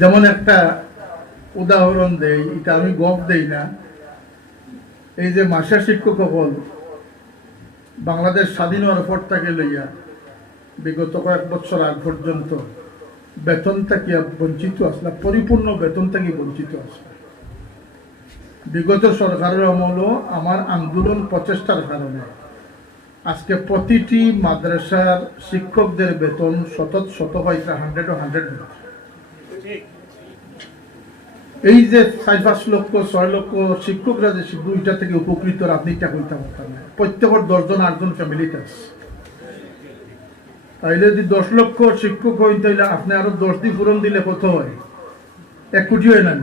যেমন একটা উদাহরণ দেই, এটা আমি গপ দেই না। এই যে মাস্টার শিক্ষক সকল বাংলাদেশ স্বাধীন হওয়ার পর থেকে লইয়া বিগত কয়েক বছর আগ পর্যন্ত বেতন থেকে বঞ্চিত আসলে, পরিপূর্ণ বেতন থেকে বঞ্চিত আসলে। বিগত সরকারের আমলও আমার আন্দোলন প্রচেষ্টার কারণে আজকে প্রতিটি মাদ্রাসার শিক্ষকদের বেতন শত হয়তো 100 এই যে 4-5 লক্ষ 6 লক্ষ শিক্ষকরা যে দুইটা থেকে উপকৃত, আপনি টা কইতে পারতেন না। প্রত্যেকের 10 জন 8 জন ফ্যামিলিতে আছে। তাইলে যদি 10 লক্ষ শিক্ষক হইন, তাইলে আপনি আরো 10 দিয়ে পূরণ দিলে কত হয়? 1 কোটি হয় না?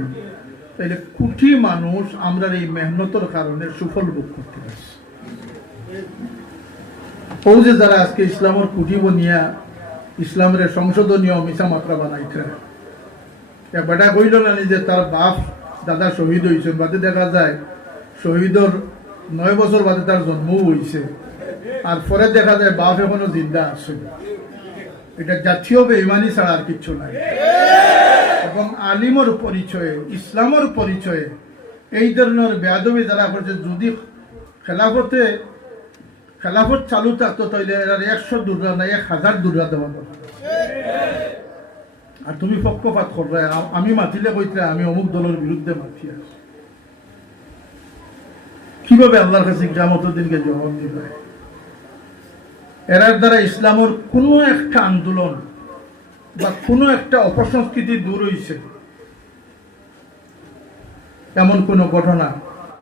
তাইলে কোটি মানুষ আমরা এই মেহনতের কারণে সুফল ভোগ করতে পারছি। ও যে যারা আজকে ইসলামের কুটি বনিয়া ইসলামের সংশোধনীয় মিশা মাত্রা বানাইছে, বেটা কইল না যে তার বাপ দাদা শহীদ হয়েছেন, বাদে দেখা যায় শহীদর 9 বছর বাদে তার জন্ম হয়েছে, আর পরে দেখা যায় বাপ এখনো জিন্দা আছে। এটা জাতীয় বেঈমানি ছাড়া আর কিচ্ছু নাই। এবং আলিমর পরিচয়ে, ইসলামের পরিচয়ে এই ধরনের বেয়াদবি যারা করছে, যদি খেলাফত চালু থাকতো তাহলে এরা 100 দুর্রা না 1000 দুর্রা দেওয়া দরকার। আর তুমি পক্ষপাত করবে, আমি মাতিলে কইতে আমি অমুক দলের বিরুদ্ধে মাতি আছি। কিভাবে আল্লাহর কাছে কিয়ামতের দিনকে জবাব দিবে? এরার দ্বারা ইসলামের কোনো একটা আন্দোলন বা কোনো একটা অপসংস্কৃতি দূর হইছে এমন কোন ঘটনা